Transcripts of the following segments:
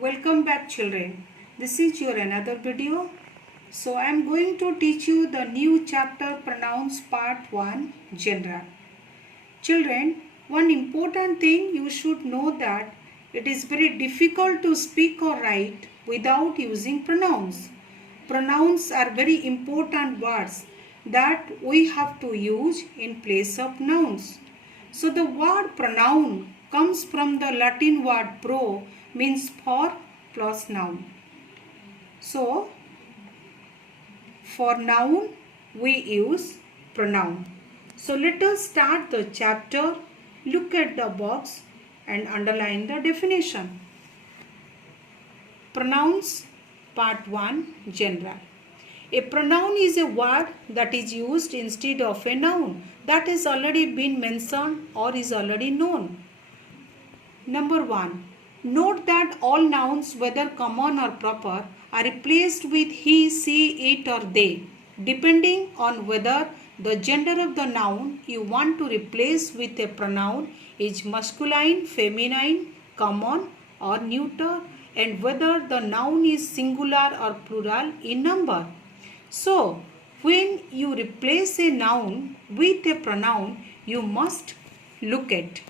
Welcome back children. This is your another video. So I am going to teach you the new chapter pronouns part 1 general. Children, one important thing you should know that it is very difficult to speak or write without using pronouns. Pronouns are very important words that we have to use in place of nouns. So the word pronoun comes from the Latin word pro, means for plus noun. So for noun we use pronoun. So let us start the chapter. Look at the box and underline the definition. Pronouns part 1 general. A pronoun is a word that is used instead of a noun that has already been mentioned or is already known. Number 1. Note that all nouns, whether common or proper, are replaced with he, she, it or they, depending on whether the gender of the noun you want to replace with a pronoun is masculine, feminine, common or neuter, and whether the noun is singular or plural in number. So, when you replace a noun with a pronoun, you must look at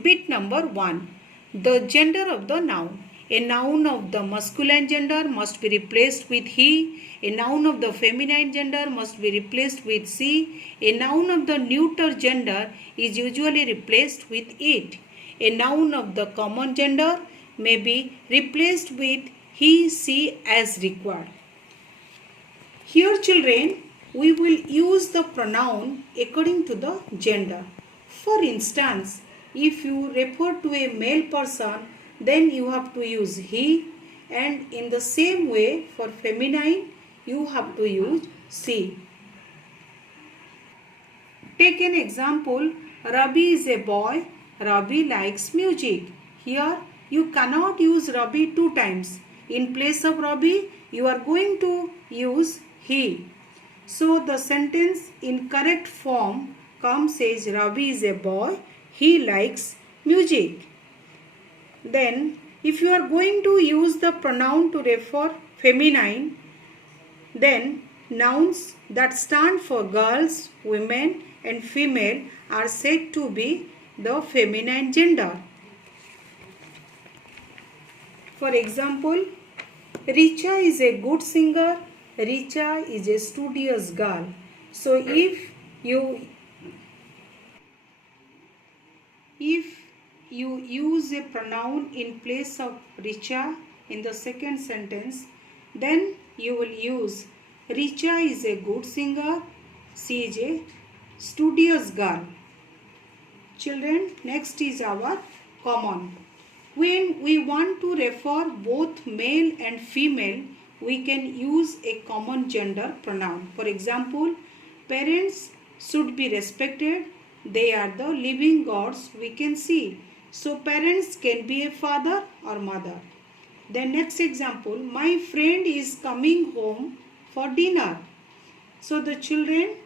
bit number 1. The gender of the noun. A noun of the masculine gender must be replaced with he. A noun of the feminine gender must be replaced with she. A noun of the neuter gender is usually replaced with it. A noun of the common gender may be replaced with he, she as required. Here children, we will use the pronoun according to the gender. For instance, if you refer to a male person, then you have to use he, and in the same way for feminine, you have to use she. Take an example, Ravi is a boy, Ravi likes music. Here you cannot use Ravi two times. In place of Ravi, you are going to use he. So the sentence in correct form comes as Ravi is a boy, he likes music. Then if you are going to use the pronoun to refer feminine, then nouns that stand for girls, women and female are said to be the feminine gender. For example, Richa is a good singer, Richa is a studious girl. So if you use a pronoun in place of Richa in the second sentence, then you will use Richa is a good singer, she is a studious girl. Children, next is our common. When we want to refer both male and female, we can use a common gender pronoun. For example, parents should be respected. They are the living gods we can see. So parents can be a father or mother. Then next example, my friend is coming home for dinner. So the children,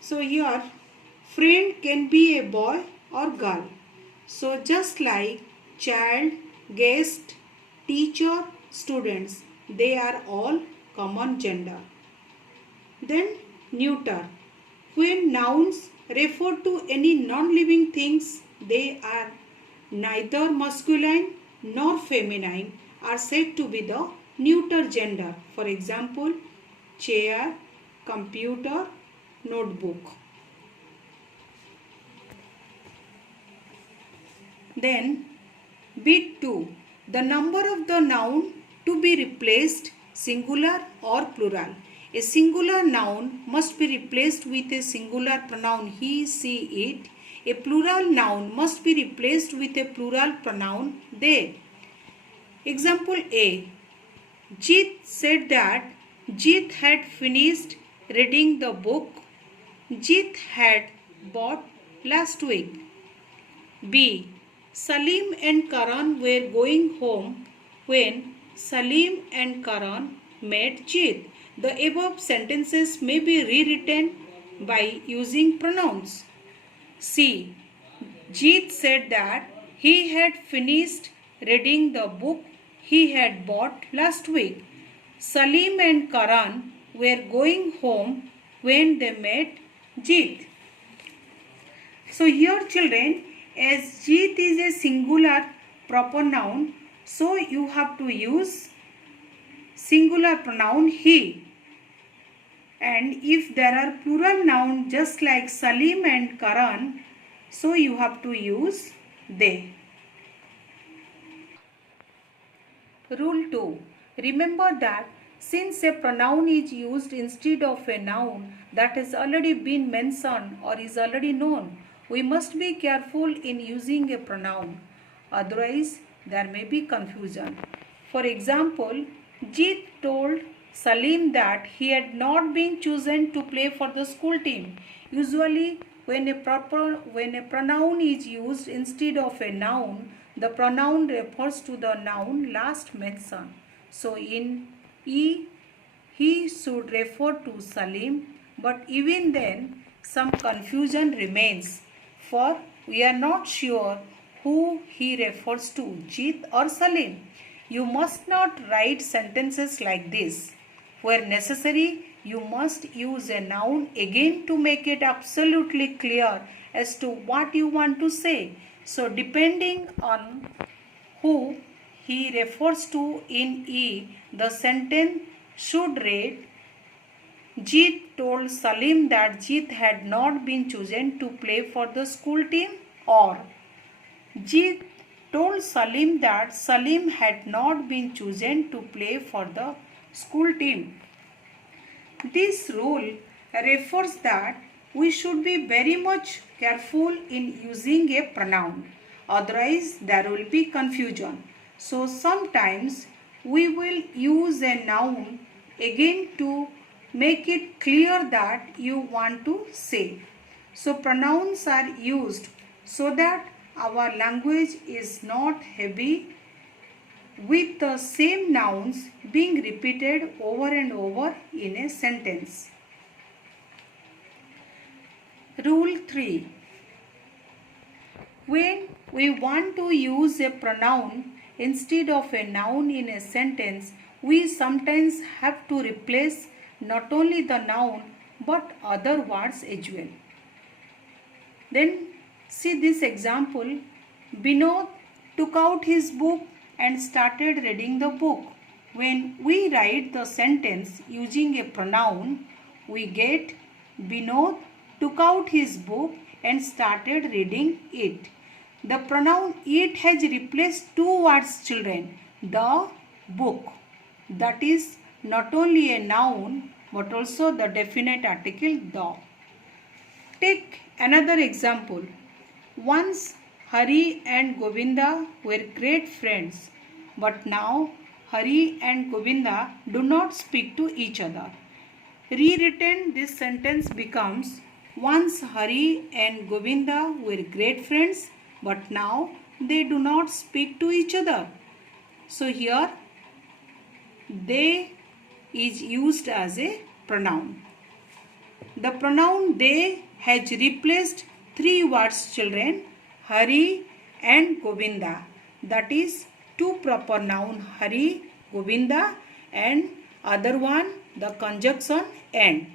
so here friend can be a boy or girl. So just like child, guest, teacher, students, they are all common gender. Then neuter. When nouns refer to any non-living things, they are neither masculine nor feminine, are said to be the neuter gender. For example, chair, computer, notebook. Then bit 2. The number of the noun to be replaced, singular or plural. A singular noun must be replaced with a singular pronoun he, she, it. A plural noun must be replaced with a plural pronoun they. Example A. Jeet said that Jeet had finished reading the book Jeet had bought last week. B. Salim and Karan were going home when Salim and Karan met Jeet. The above sentences may be rewritten by using pronouns. C. Jeet said that he had finished reading the book he had bought last week. Salim and Karan were going home when they met Jeet. So here children, as Jeet is a singular proper noun, so you have to use singular pronoun he. And if there are plural nouns just like Salim and Karan, so you have to use they. Rule 2. Remember that since a pronoun is used instead of a noun that has already been mentioned or is already known, we must be careful in using a pronoun. Otherwise, there may be confusion. For example, Jeet told Salim that he had not been chosen to play for the school team. Usually, when a pronoun is used instead of a noun, the pronoun refers to the noun last mentioned. So in he should refer to Salim, but even then some confusion remains, for we are not sure who he refers to, Jeet or Salim. You must not write sentences like this. Where necessary, you must use a noun again to make it absolutely clear as to what you want to say. So depending on who he refers to in E, the sentence should read, Jeet told Salim that Jeet had not been chosen to play for the school team, or Jeet told Salim that Salim had not been chosen to play for the school team. This rule refers that we should be very much careful in using a pronoun. Otherwise, there will be confusion. So, sometimes we will use a noun again to make it clear that you want to say. So, pronouns are used so that our language is not heavy with the same nouns being repeated over and over in a sentence. Rule 3. When we want to use a pronoun instead of a noun in a sentence, we sometimes have to replace not only the noun but other words as well. Then see this example. Binod took out his book and started reading the book. When we write the sentence using a pronoun, we get Binod took out his book and started reading it. The pronoun it has replaced two words, children. The book. That is not only a noun but also the definite article the. Take another example. Once Hari and Govinda were great friends, but now Hari and Govinda do not speak to each other. Rewritten, this sentence becomes, once Hari and Govinda were great friends, but now they do not speak to each other. So here they is used as a pronoun. The pronoun they has replaced three words, children. Hari and Govinda. That is two proper noun, Hari, Govinda, and other one the conjunction and.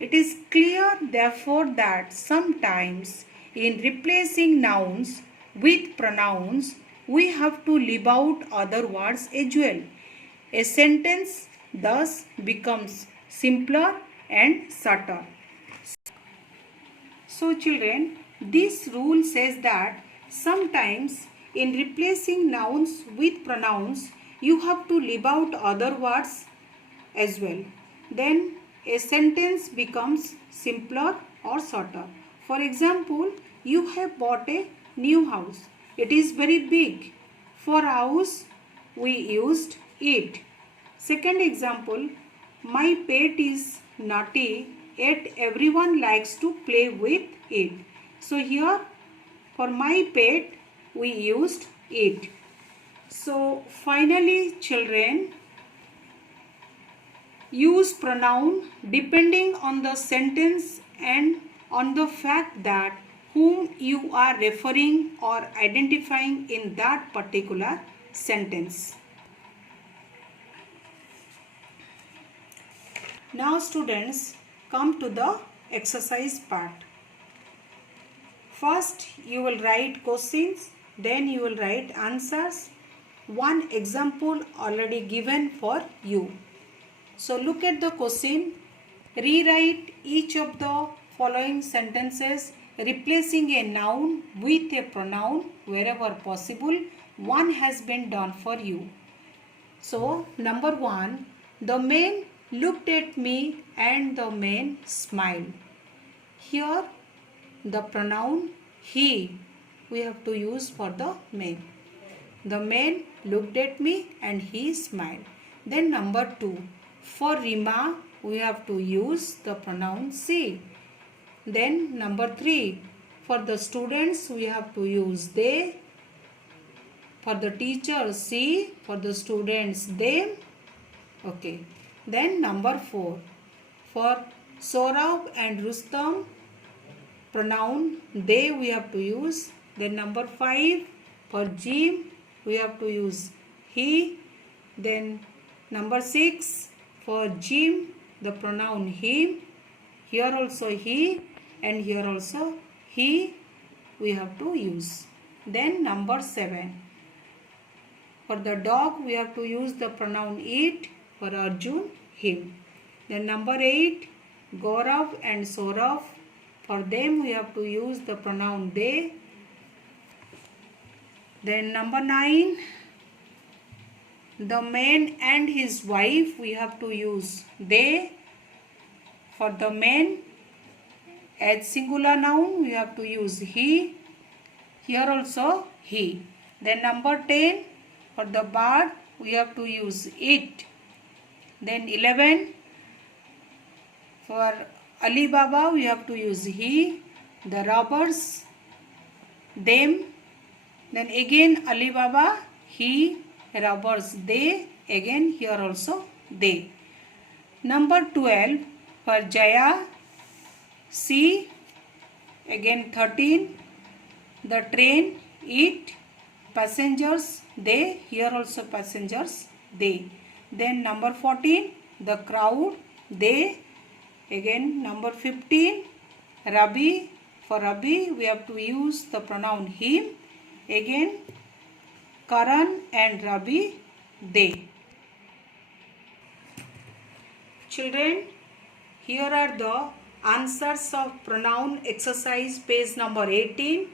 It is clear therefore that sometimes in replacing nouns with pronouns we have to leave out other words as well. A sentence thus becomes simpler and shorter. So children, this rule says that sometimes in replacing nouns with pronouns you have to leave out other words as well. Then a sentence becomes simpler or shorter. For example, you have bought a new house. It is very big. For house we used it. Second example, my pet is naughty, yet everyone likes to play with it. So here for my pet we used it. So finally children, use pronoun depending on the sentence and on the fact that whom you are referring or identifying in that particular sentence. Now students, come to the exercise part. First you will write questions, then you will write answers. One example already given for you. So look at the question. Rewrite each of the following sentences replacing a noun with a pronoun wherever possible. One has been done for you. So number 1, the man looked at me and the man smiled. Here the pronoun he we have to use for the man. The man looked at me and he smiled. Then number 2, for Rima we have to use the pronoun she. Then number 3, for the students we have to use they. For the teacher she, for the students them. Okay. Then number 4, for Saurabh and Rustam pronoun they we have to use. Then number 5, for Jim we have to use he. Then number 6, for Jim the pronoun him. Here also he and here also he we have to use. Then number 7, for the dog we have to use the pronoun it. For Arjun him. Then number 8, Gaurav and Saurabh, for them we have to use the pronoun they. Then number 9, the man and his wife we have to use they. For the man as singular noun we have to use he. Here also he. Then number 10, for the bird we have to use it. Then 11, for Ali Baba we have to use he. The robbers them. Then again Ali Baba he, robbers they, again here also they. Number 12, for Jaya she. Again 13, the train it, passengers they, here also passengers they. Then number 14, the crowd they. Again number 15, Rabi. For Rabi we have to use the pronoun him. Again Karan and Rabi they. Children, here are the answers of pronoun exercise page number 18.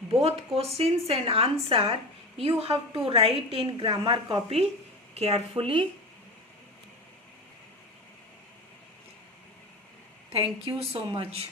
Both questions and answer you have to write in grammar copy carefully. Thank you so much.